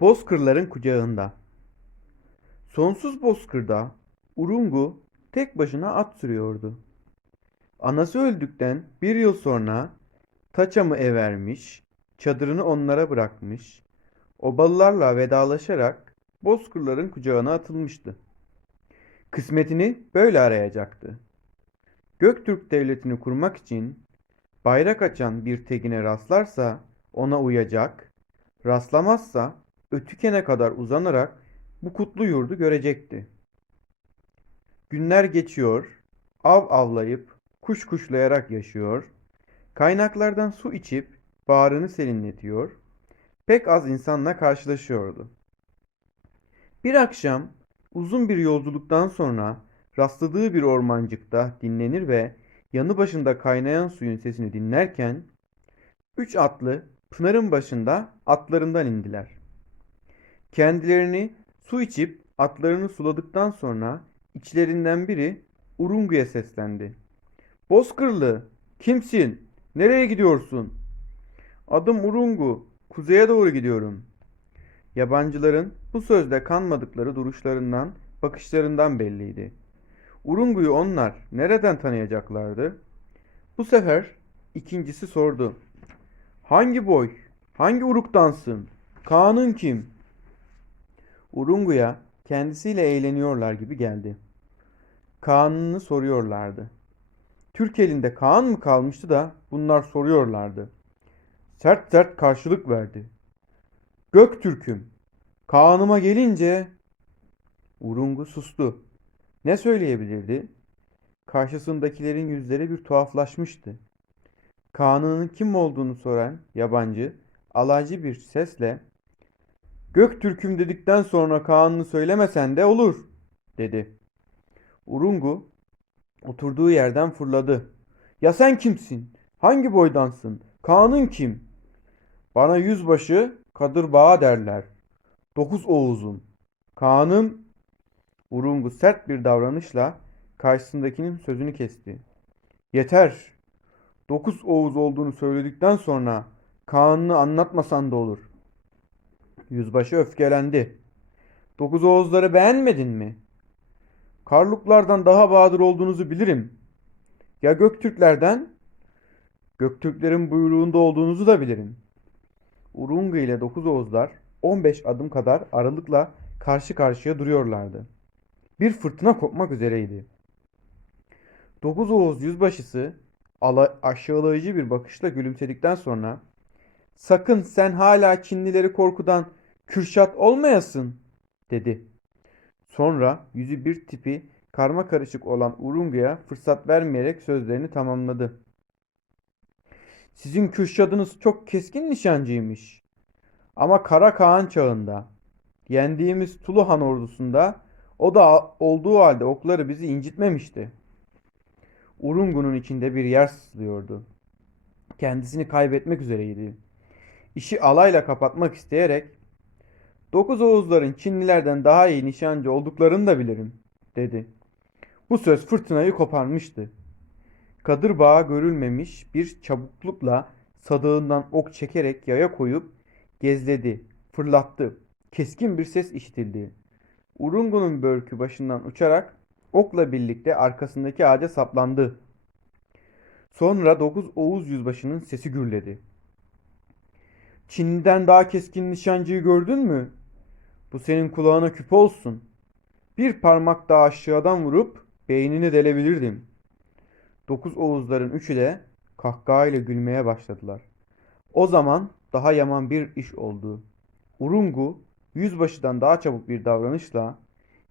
Bozkırların kucağında. Sonsuz bozkırda Urungu tek başına at sürüyordu. Anası öldükten bir yıl sonra Taçam'ı evermiş, çadırını onlara bırakmış, obalılarla vedalaşarak bozkırların kucağına atılmıştı. Kısmetini böyle arayacaktı. Göktürk devletini kurmak için bayrak açan bir tegine rastlarsa ona uyacak, rastlamazsa Ötüken'e kadar uzanarak bu kutlu yurdu görecekti. Günler geçiyor, av avlayıp kuş kuşlayarak yaşıyor, kaynaklardan su içip bağrını serinletiyor, pek az insanla karşılaşıyordu. Bir akşam uzun bir yolculuktan sonra rastladığı bir ormancıkta dinlenir ve yanı başında kaynayan suyun sesini dinlerken üç atlı pınarın başında atlarından indiler. Kendilerini su içip atlarını suladıktan sonra içlerinden biri Urungu'ya seslendi. Bozkırlı, kimsin? Nereye gidiyorsun? Adım Urungu, kuzeye doğru gidiyorum. Yabancıların bu sözde kanmadıkları duruşlarından, bakışlarından belliydi. Urungu'yu onlar nereden tanıyacaklardı? Bu sefer ikincisi sordu. Hangi boy, hangi uruktansın? Kaan'ın kim? Urungu'ya kendisiyle eğleniyorlar gibi geldi. Kaan'ını soruyorlardı. Türk elinde Kaan mı kalmıştı da bunlar soruyorlardı. Sert sert karşılık verdi. Göktürk'üm. Kaan'ıma gelince... Urungu sustu. Ne söyleyebilirdi? Karşısındakilerin yüzleri bir tuhaflaşmıştı. Kaan'ın kim olduğunu soran yabancı, alaycı bir sesle Göktürk'üm dedikten sonra Kaan'ını söylemesen de olur, dedi. Urungu oturduğu yerden fırladı. Ya sen kimsin? Hangi boydansın? Kaan'ın kim? Bana yüzbaşı Kadır Bağa derler. Dokuz Oğuz'um. Kaan'ım Urungu sert bir davranışla karşısındakinin sözünü kesti. Yeter. Dokuz Oğuz olduğunu söyledikten sonra Kaan'ını anlatmasan da olur. Yüzbaşı öfkelendi. Dokuz Oğuzları beğenmedin mi? Karluklardan daha bahadır olduğunuzu bilirim. Ya Göktürklerden? Göktürklerin buyruğunda olduğunuzu da bilirim. Urungu ile Dokuz Oğuzlar 15 adım kadar aralıkla karşı karşıya duruyorlardı. Bir fırtına kopmak üzereydi. Dokuz Oğuz yüzbaşısı aşağılayıcı bir bakışla gülümsedikten sonra Sakın sen hala Çinlileri korkudan Kürşat olmayasın dedi. Sonra yüzü bir tipi karma karışık olan Urungu'ya fırsat vermeyerek sözlerini tamamladı. Sizin Kürşadınız çok keskin nişancıymış. Ama Kara Kağan çağında yendiğimiz Tulu Han ordusunda o da olduğu halde okları bizi incitmemişti. Urungu'nun içinde bir yer sızlıyordu. Kendisini kaybetmek üzereydi. İşi alayla kapatmak isteyerek Dokuz Oğuzların Çinlilerden daha iyi nişancı olduklarını da bilirim, dedi. Bu söz fırtınayı koparmıştı. Kadır bağı görülmemiş bir çabuklukla sadığından ok çekerek yaya koyup gezledi, fırlattı. Keskin bir ses işitildi. Urungu'nun börkü başından uçarak okla birlikte arkasındaki ağaca saplandı. Sonra dokuz Oğuz yüzbaşının sesi gürledi. Çin'den daha keskin nişancıyı gördün mü? Bu senin kulağına küpe olsun. Bir parmak daha aşağıdan vurup beynini delebilirdim. Dokuz Oğuzların üçü de kahkahayla gülmeye başladılar. O zaman daha yaman bir iş oldu. Urungu yüzbaşıdan daha çabuk bir davranışla,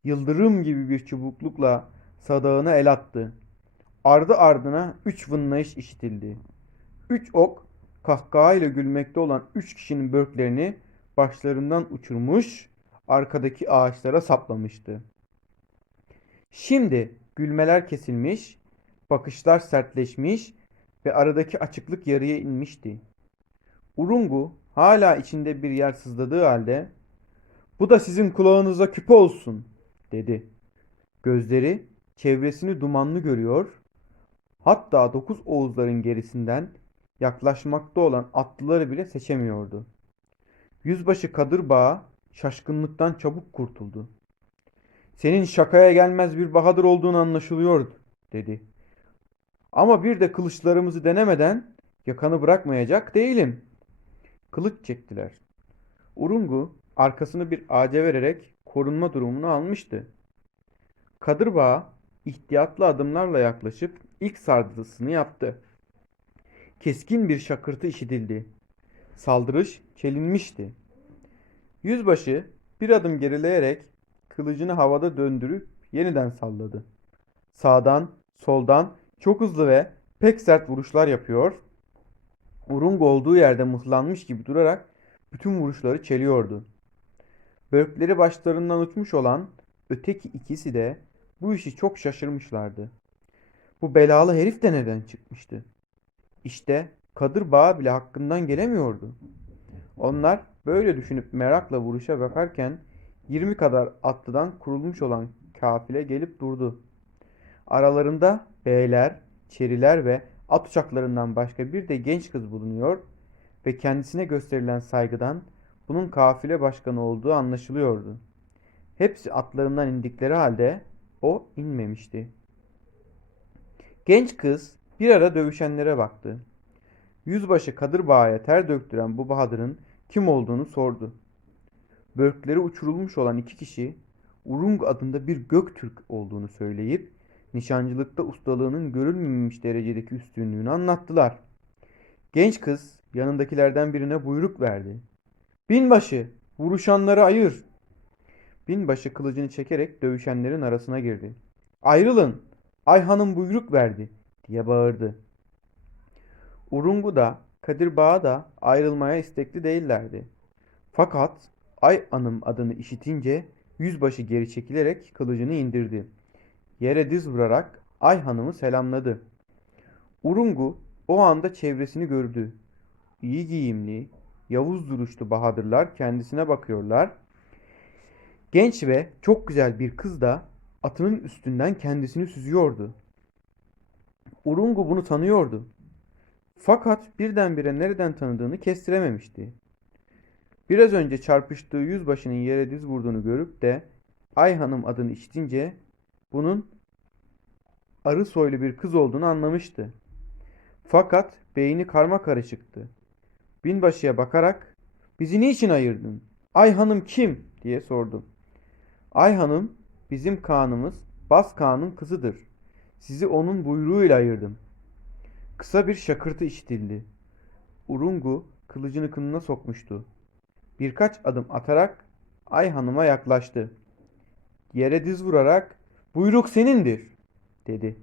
yıldırım gibi bir çubuklukla sadağına el attı. Ardı ardına üç vınlayış işitildi. Üç ok kahkahayla gülmekte olan üç kişinin börklerini başlarından uçurmuş, arkadaki ağaçlara saplamıştı. Şimdi gülmeler kesilmiş, bakışlar sertleşmiş ve aradaki açıklık yarıya inmişti. Urungu hala içinde bir yer sızladığı halde bu da sizin kulağınıza küpe olsun dedi. Gözleri çevresini dumanlı görüyor, hatta dokuz Oğuzların gerisinden yaklaşmakta olan atlıları bile seçemiyordu. Yüzbaşı Kadır Bağı şaşkınlıktan çabuk kurtuldu. Senin şakaya gelmez bir bahadır olduğunu anlaşılıyordu, dedi. Ama bir de kılıçlarımızı denemeden yakanı bırakmayacak değilim. Kılıç çektiler. Urungu arkasını bir ağaca vererek korunma durumunu almıştı. Kadırbağa ihtiyatlı adımlarla yaklaşıp ilk sardırısını yaptı. Keskin bir şakırtı işitildi. Saldırış çelinmişti. Yüzbaşı bir adım gerileyerek kılıcını havada döndürüp yeniden salladı. Sağdan, soldan çok hızlı ve pek sert vuruşlar yapıyor. Urung olduğu yerde mıhlanmış gibi durarak bütün vuruşları çeliyordu. Böğürtleri başlarından uçmuş olan öteki ikisi de bu işi çok şaşırmışlardı. Bu belalı herif de neden çıkmıştı? İşte Kadır Bağı bile hakkından gelemiyordu. Onlar böyle düşünüp merakla vuruşa bakarken 20 kadar atlıdan kurulmuş olan kafile gelip durdu. Aralarında beyler, çeriler ve at uçaklarından başka bir de genç kız bulunuyor ve kendisine gösterilen saygıdan bunun kafile başkanı olduğu anlaşılıyordu. Hepsi atlarından indikleri halde o inmemişti. Genç kız bir ara dövüşenlere baktı. Yüzbaşı Kadır Bağ'a ter döktüren bu Bahadır'ın kim olduğunu sordu. Börkleri uçurulmuş olan iki kişi Urung adında bir Göktürk olduğunu söyleyip nişancılıkta ustalığının görülmemiş derecedeki üstünlüğünü anlattılar. Genç kız yanındakilerden birine buyruk verdi. Binbaşı, vuruşanları ayır. Binbaşı kılıcını çekerek dövüşenlerin arasına girdi. Ayrılın, Ayhan'ın buyruk verdi diye bağırdı. Urungu da Kadir Bağa da ayrılmaya istekli değillerdi. Fakat Ay Hanım adını işitince yüzbaşı geri çekilerek kılıcını indirdi. Yere diz vurarak Ay Hanım'ı selamladı. Urungu o anda çevresini gördü. İyi giyimli, Yavuz duruşlu bahadırlar kendisine bakıyorlar. Genç ve çok güzel bir kız da atının üstünden kendisini süzüyordu. Urungu bunu tanıyordu. Fakat birdenbire nereden tanıdığını kestirememişti. Biraz önce çarpıştığı yüzbaşının yere diz vurduğunu görüp de Ay Hanım adını işitince bunun arı soylu bir kız olduğunu anlamıştı. Fakat beyni karma karışıktı. Binbaşıya bakarak bizi niçin ayırdın? Ay Hanım kim? diye sordu. Ay Hanım bizim Kaan'ımız Bas Kaan'ın kızıdır. Sizi onun buyruğuyla ayırdım. Kısa bir şakırtı işitildi. Urungu kılıcını kınına sokmuştu. Birkaç adım atarak Ay Hanım'a yaklaştı. Yere diz vurarak buyruk senindir dedi.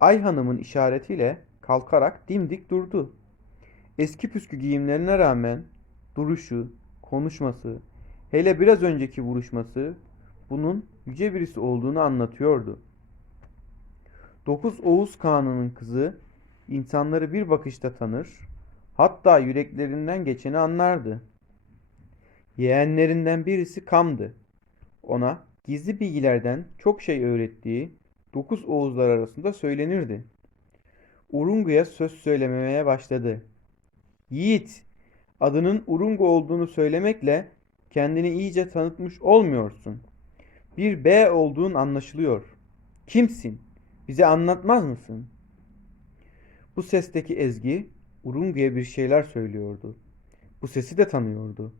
Ay Hanım'ın işaretiyle kalkarak dimdik durdu. Eski püskü giyimlerine rağmen duruşu, konuşması, hele biraz önceki vuruşması bunun yüce birisi olduğunu anlatıyordu. Dokuz Oğuz Kağan'ının kızı insanları bir bakışta tanır, hatta yüreklerinden geçeni anlardı. Yeğenlerinden birisi Kam'dı. Ona gizli bilgilerden çok şey öğrettiği dokuz Oğuzlar arasında söylenirdi. Urungu'ya söz söylememeye başladı. Yiğit, adının Urungu olduğunu söylemekle kendini iyice tanıtmış olmuyorsun. Bir B olduğun anlaşılıyor. Kimsin? Bize anlatmaz mısın? Bu sesteki Ezgi Urungu'ya bir şeyler söylüyordu. Bu sesi de tanıyordu.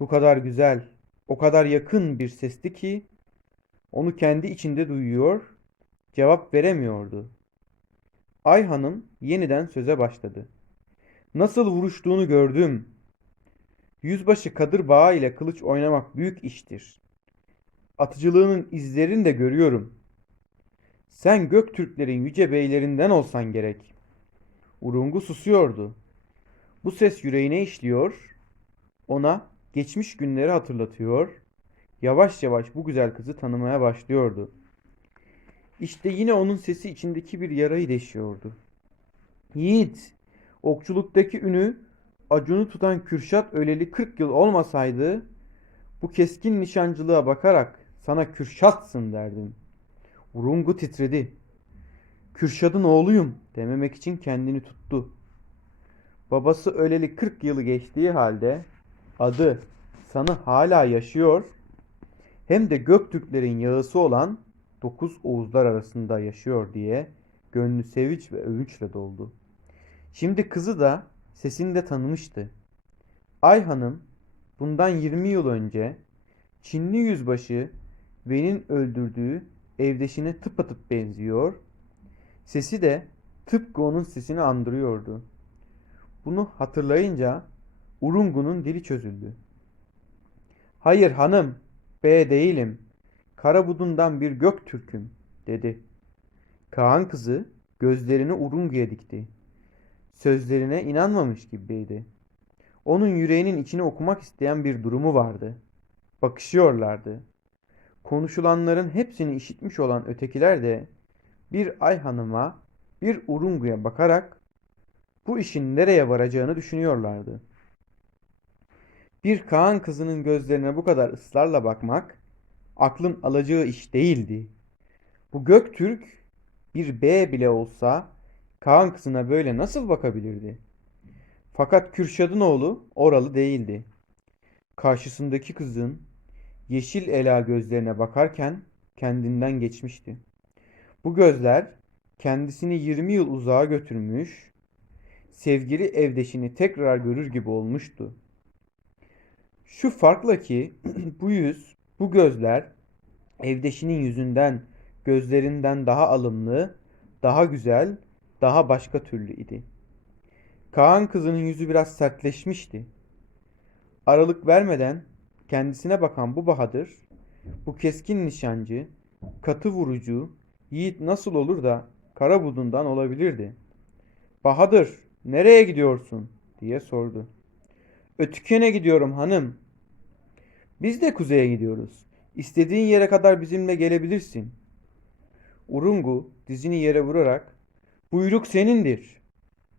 Bu kadar güzel, o kadar yakın bir sesti ki onu kendi içinde duyuyor, cevap veremiyordu. Ay Hanım yeniden söze başladı. Nasıl vuruştuğunu gördüm. Yüzbaşı Kadır Bağı ile kılıç oynamak büyük iştir. Atıcılığının izlerini de görüyorum. Sen Göktürklerin yüce beylerinden olsan gerek. Urungu susuyordu. Bu ses yüreğine işliyor, ona geçmiş günleri hatırlatıyor, yavaş yavaş bu güzel kızı tanımaya başlıyordu. İşte yine onun sesi içindeki bir yarayı deşiyordu. Yiğit, okçuluktaki ünü Acun'u tutan Kürşat öleli 40 yıl olmasaydı bu keskin nişancılığa bakarak sana Kürşatsın derdim. Urungu titredi. Kürşad'ın oğluyum dememek için kendini tuttu. Babası öleli 40 yılı geçtiği halde adı, sanı hala yaşıyor hem de Göktürklerin yağısı olan dokuz Oğuzlar arasında yaşıyor diye gönlü sevinç ve övünçle doldu. Şimdi kızı da sesini de tanımıştı. Ay Hanım bundan 20 yıl önce Çinli yüzbaşı Ven'in öldürdüğü evdeşine tıpatıp benziyor. Sesi de tıpkı onun sesini andırıyordu. Bunu hatırlayınca Urungu'nun dili çözüldü. Hayır hanım, B değilim. Karabudun'dan bir Göktürk'üm, dedi. Kaan kızı gözlerini Urungu'ya dikti. Sözlerine inanmamış gibiydi. Onun yüreğinin içini okumak isteyen bir durumu vardı. Bakışıyorlardı. Konuşulanların hepsini işitmiş olan ötekiler de bir Ay Hanım'a, bir Urungu'ya bakarak bu işin nereye varacağını düşünüyorlardı. Bir Kaan kızının gözlerine bu kadar ısrarla bakmak aklın alacağı iş değildi. Bu Göktürk bir B bile olsa Kaan kızına böyle nasıl bakabilirdi? Fakat Kürşad'ın oğlu oralı değildi. Karşısındaki kızın yeşil ela gözlerine bakarken kendinden geçmişti. Bu gözler kendisini 20 yıl uzağa götürmüş, sevgili evdeşini tekrar görür gibi olmuştu. Şu farkla ki bu yüz, bu gözler evdeşinin yüzünden, gözlerinden daha alımlı, daha güzel, daha başka türlü idi. Kaan kızının yüzü biraz sertleşmişti. Aralık vermeden kendisine bakan bu Bahadır, bu keskin nişancı, katı vurucu, yiğit nasıl olur da Karabudun'dan olabilirdi. Bahadır, nereye gidiyorsun? diye sordu. Ötüken'e gidiyorum hanım. Biz de kuzeye gidiyoruz. İstediğin yere kadar bizimle gelebilirsin. Urungu dizini yere vurarak buyruk senindir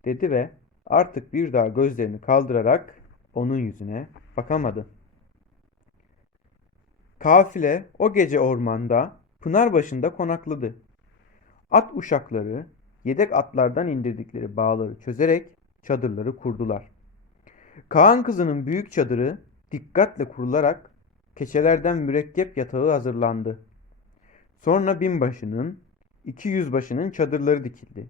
dedi ve artık bir daha gözlerini kaldırarak onun yüzüne bakamadı. Kafile o gece ormanda pınar başında konakladı. At uşakları yedek atlardan indirdikleri bağları çözerek çadırları kurdular. Kaan kızının büyük çadırı dikkatle kurularak keçelerden mürekkep yatağı hazırlandı. Sonra binbaşının, iki yüzbaşının çadırları dikildi.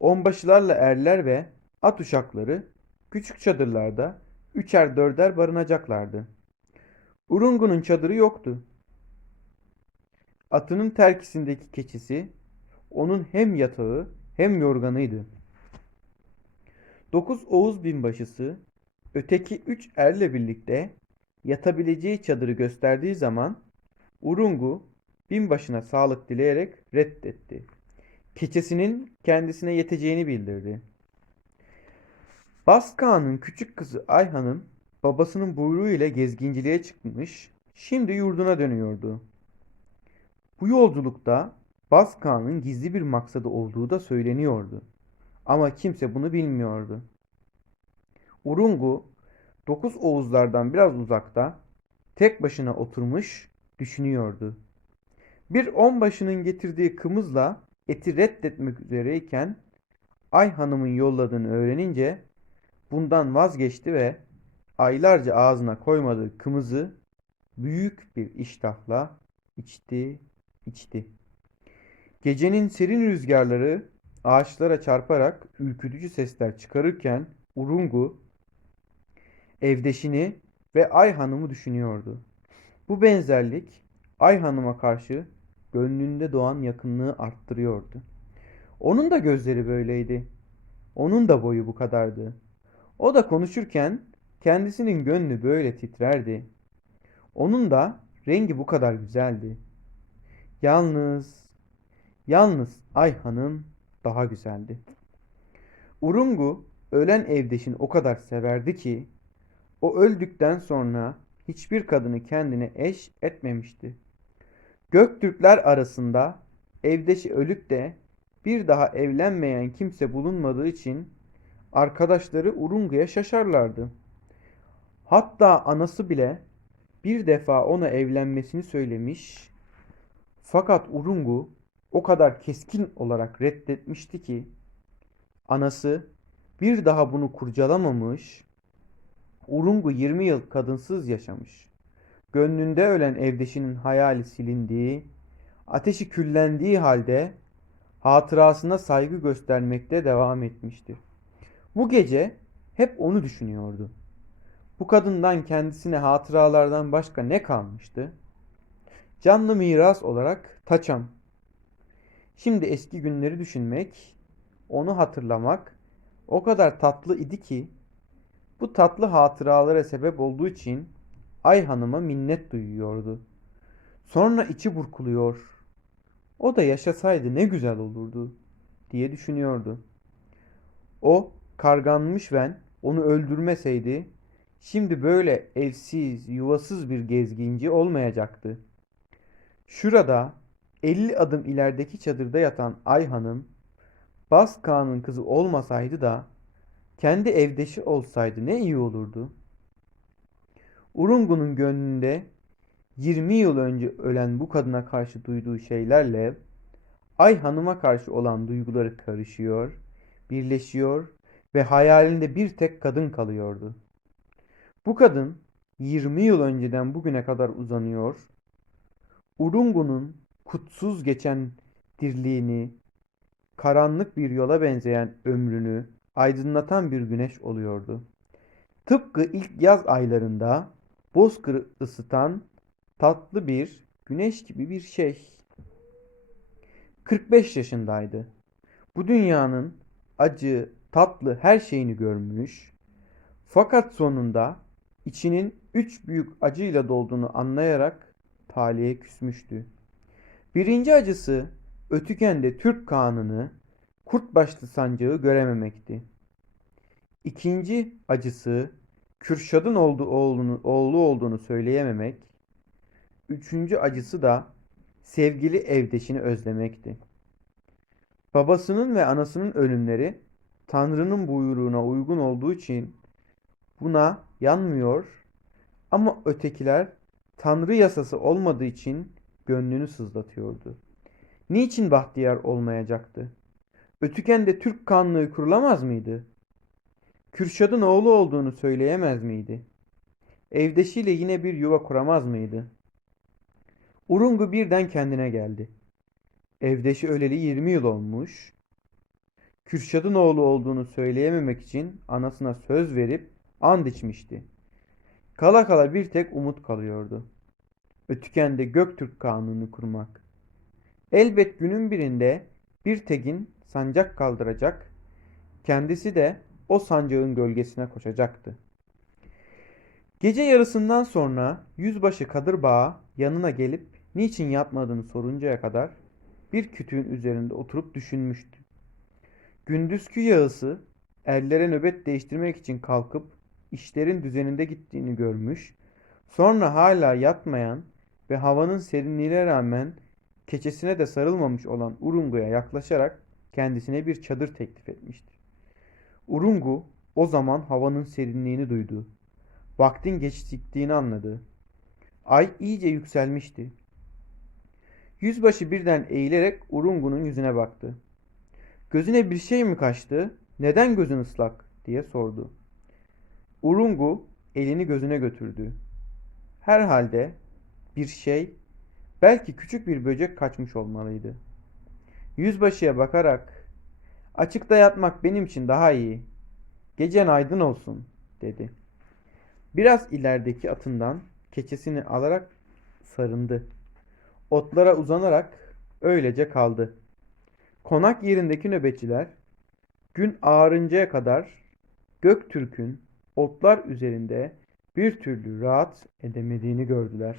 Onbaşılarla erler ve at uşakları küçük çadırlarda üçer dörder barınacaklardı. Urungu'nun çadırı yoktu. Atının terkisindeki keçisi onun hem yatağı hem yorganıydı. Dokuz Oğuz binbaşısı öteki üç erle birlikte yatabileceği çadırı gösterdiği zaman Urungu binbaşına sağlık dileyerek reddetti. Keçesinin kendisine yeteceğini bildirdi. Baskağan'ın küçük kızı Ayhan'ın babasının buyruğu ile gezginciliğe çıkmış, şimdi yurduna dönüyordu. Bu yolculukta Baskağan'ın gizli bir maksadı olduğu da söyleniyordu. Ama kimse bunu bilmiyordu. Urungu, dokuz Oğuzlardan biraz uzakta, tek başına oturmuş, düşünüyordu. Bir onbaşının getirdiği kımızla eti reddetmek üzereyken Ay Hanım'ın yolladığını öğrenince bundan vazgeçti ve aylarca ağzına koymadığı kımızı büyük bir iştahla içti, içti. Gecenin serin rüzgarları ağaçlara çarparak ürkütücü sesler çıkarırken Urungu evdeşini ve Ay Hanım'ı düşünüyordu. Bu benzerlik Ay Hanım'a karşı gönlünde doğan yakınlığı arttırıyordu. Onun da gözleri böyleydi. Onun da boyu bu kadardı. O da konuşurken kendisinin gönlü böyle titrerdi. Onun da rengi bu kadar güzeldi. Yalnız, yalnız Ay Hanım daha güzeldi. Urungu ölen evdeşini o kadar severdi ki o öldükten sonra hiçbir kadını kendine eş etmemişti. Göktürkler arasında evdeşi ölüp de bir daha evlenmeyen kimse bulunmadığı için arkadaşları Urungu'ya şaşarlardı. Hatta anası bile bir defa ona evlenmesini söylemiş. Fakat Urungu o kadar keskin olarak reddetmişti ki anası bir daha bunu kurcalamamış, Urungu 20 yıl kadınsız yaşamış. Gönlünde ölen evdeşinin hayali silindiği, ateşi küllendiği halde hatırasına saygı göstermekte devam etmişti. Bu gece hep onu düşünüyordu. Bu kadından kendisine hatıralardan başka ne kalmıştı? Canlı miras olarak taçam. Şimdi eski günleri düşünmek, onu hatırlamak o kadar tatlı idi ki bu tatlı hatıralara sebep olduğu için Ay Hanım'a minnet duyuyordu. Sonra içi burkuluyor. O da yaşasaydı ne güzel olurdu diye düşünüyordu. O karganmış ben onu öldürmeseydi şimdi böyle evsiz, yuvasız bir gezginci olmayacaktı. Şurada 50 adım ilerideki çadırda yatan Ay Hanım, Bas Kağan'ın kızı olmasaydı da kendi evdeşi olsaydı ne iyi olurdu. Urungu'nun gönlünde 20 yıl önce ölen bu kadına karşı duyduğu şeylerle Ay Hanım'a karşı olan duyguları karışıyor, birleşiyor ve hayalinde bir tek kadın kalıyordu. Bu kadın 20 yıl önceden bugüne kadar uzanıyor, Urungu'nun kutsuz geçen dirliğini, karanlık bir yola benzeyen ömrünü aydınlatan bir güneş oluyordu. Tıpkı ilk yaz aylarında bozkırı ısıtan tatlı bir güneş gibi bir şey. 45 yaşındaydı. Bu dünyanın acı, tatlı her şeyini görmüş. Fakat sonunda içinin üç büyük acıyla dolduğunu anlayarak talihe küsmüştü. Birinci acısı Ötüken'de Türk Kağan'ını Kurtbaşlı sancağı görememekti. İkinci acısı Kürşad'ın olduğu oğlunu, oğlu olduğunu söyleyememek. Üçüncü acısı da sevgili evdeşini özlemekti. Babasının ve anasının ölümleri Tanrı'nın buyruğuna uygun olduğu için buna yanmıyor ama ötekiler Tanrı yasası olmadığı için gönlünü sızlatıyordu. Niçin bahtiyar olmayacaktı? Ötüken'de Türk kanlığı kurulamaz mıydı? Kürşad'ın oğlu olduğunu söyleyemez miydi? Evdeşiyle yine bir yuva kuramaz mıydı? Urungu birden kendine geldi. Evdeşi öleli 20 yıl olmuş. Kürşad'ın oğlu olduğunu söyleyememek için anasına söz verip and içmişti. Kala kala bir tek umut kalıyordu. Ötüken'de Göktürk kanunu kurmak. Elbet günün birinde bir tegin sancak kaldıracak, kendisi de o sancağın gölgesine koşacaktı. Gece yarısından sonra yüzbaşı Kadir Bağ'a yanına gelip niçin yatmadığını soruncaya kadar bir kütüğün üzerinde oturup düşünmüştü. Gündüzkü yağısı ellere nöbet değiştirmek için kalkıp işlerin düzeninde gittiğini görmüş, sonra hala yatmayan ve havanın serinliğine rağmen keçesine de sarılmamış olan Urungu'ya yaklaşarak kendisine bir çadır teklif etmişti. Urungu o zaman havanın serinliğini duydu. Vaktin geçtiktiğini anladı. Ay iyice yükselmişti. Yüzbaşı birden eğilerek Urungu'nun yüzüne baktı. Gözüne bir şey mi kaçtı? Neden gözün ıslak? diye sordu. Urungu elini gözüne götürdü. Herhalde bir şey, belki küçük bir böcek kaçmış olmalıydı. Yüzbaşıya bakarak, açıkta yatmak benim için daha iyi. Gecen aydın olsun, dedi. Biraz ilerideki atından keçesini alarak sarındı. Otlara uzanarak öylece kaldı. Konak yerindeki nöbetçiler gün ağarıncaya kadar Göktürk'ün otlar üzerinde bir türlü rahat edemediğini gördüler.